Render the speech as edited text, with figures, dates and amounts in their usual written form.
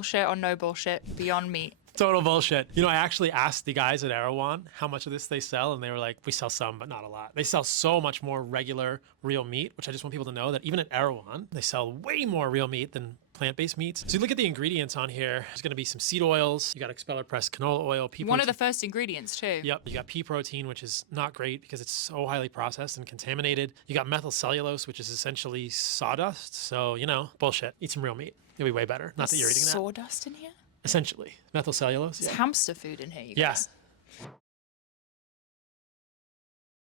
bullshit or no bullshit? Beyond Meat. Total bullshit. You know, I actually asked the guys at Erewhon how much of this they sell, and they were like, we sell some, but not a lot. They sell so much more regular, real meat, which I just want people to know that even at Erewhon, they sell way more real meat than plant-based meats. So you look at the ingredients on here, there's gonna be some seed oils, you got expeller pressed canola oil, pea One of protein. the first ingredients too. Yep, you got pea protein, which is not great because it's so highly processed and contaminated. You got methyl cellulose, which is essentially sawdust. So, you know, bullshit. Eat some real meat. It'll be way better. Not that you're eating that. Sawdust in here? Essentially, methyl cellulose. It's Yeah. hamster food in here, you guys. Yeah.